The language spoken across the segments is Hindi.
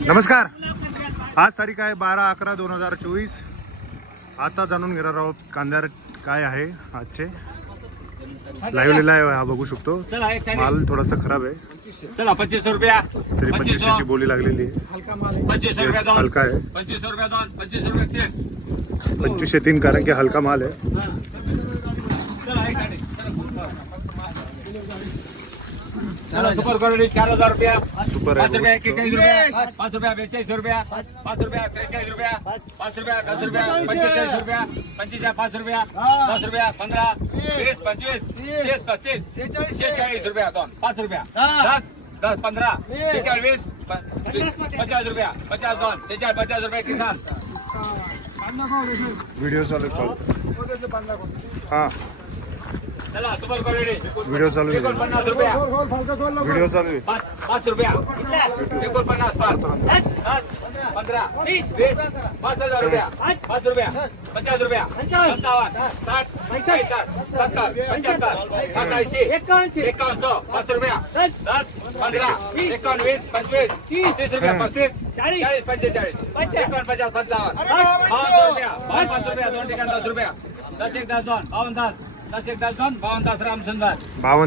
नमस्कार. आज तारीख आहे बारा अकरा दोन हजार चोवीस. आता जाणून घेणार आहोत कांद्यावर काय आहे आजचे. लाईव्हलेला आहे हा बघू शकतो. माल थोडासा खराब आहे. चला पंचवीस रुपया. तरी पंचवीसशेची बोली लागलेली आहे. हलका आहे. पंचवीसशे तीन. कारण की हलका माल आहे. सुपर क्वालिटी चार हज़ार रुपया। सुपर आहे रुपया एक्केचाळीस रुपया पाच रुपया बेचाळीस रुपया पाच रुपया त्रेचाळीस रुपया पाच रुपया दस रुपया पंचेचाळीस रुपया पंचवीस पाच रुपया दस रुपया पंधरा वीस पंचवीस तीस पस्तीस शेहेचाळीस रुपया दोन पाच रुपया। दस दस पंधरा शेहेचाळीस वीस प- पचास रुपया। पचास दोन शेहेचाळीस पचास रुपये किसान। चालू आहे, चालू हा। व्हिडिओ चालू आहे एकोणपन्नास रुपया व्हिडिओ चालू आहे पाच पाच रुपया एकोणपन्नास पाच पाच पंधरा वीस वीस पाच हजार रुपया पाच रुपया पचास रुपया पंचावन्न साठ पंचेचाळीस साठ सत्तर पंच्याहत्तर सत्याऐंशी एकावन्न एकावन्न पाच रुपया दस पंधरा एकावन्न वीस पंचवीस तीस रुपया पस्तीस चाळीस पंचेचाळीस एकावन्न पचास पंचावन्न बावन्न रुपया बावन्न पाच रुपया दोन ठिकाण दस रुपया दस एक दस दोन बावन्न दस दस एक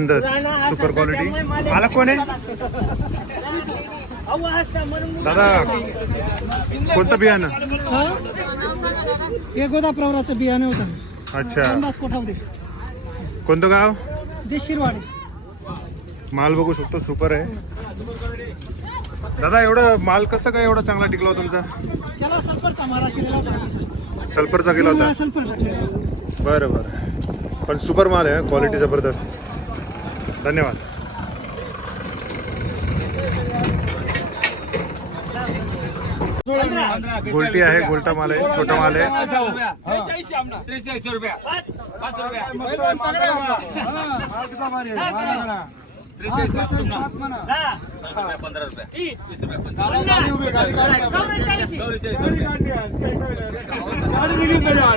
दस सुपर क्वालिटी मला कोण आहे? दादा कोणतं बियाणं? हे? गोदा प्रवराचं बियाणं होतं. अच्छा. अंदाज कोणतं गाव? देशिरवाडे माल बघू शकतो सुपर आहे. दादा एवढं माल कसं काय एवढा चांगला टिकला होता तुमचा? त्याला सल्फरचा मारा केलेला होता. सल्फरचा गेला होता. सल्फर टाकलेला. बरं बरं. पण सुपर माल आहे क्वालिटी ज़बरदस्त। धन्यवाद। गोल्टी आहे गोल्टा माल आहे छोटा माल आहे. चौवेचाळीस रुपया.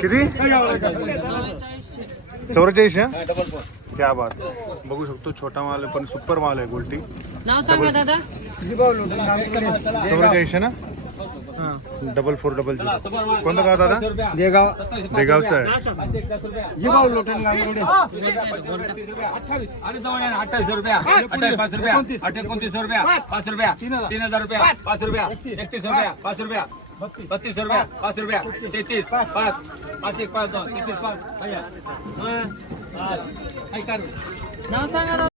किती चौवेचाळीस आहे क्या बात बघू शकतो छोटा माल आहे पण सुपर माल आहे गोल्टी नाव सांगा दादा। चौवेचाळीस ना? डबल फोर डबल चला, झिरो. कोणतं गाव दादा? देगाव देगावचं आहे एक रुपया. जिगाव लोटन अठ्ठावीस रुपया. पाच रुपया. एकोणतीस रुपया. पाच रुपया. तीन हज़ार. रुपया. पाच रुपया. एकतीस रुपया. पाच रुपया. બત્રીસો રૂપિયા પાંચ રૂપિયા તેત્રીસ પાંચ પાંચ એક પાંચ ત્રીસ પાંચ અહીંયા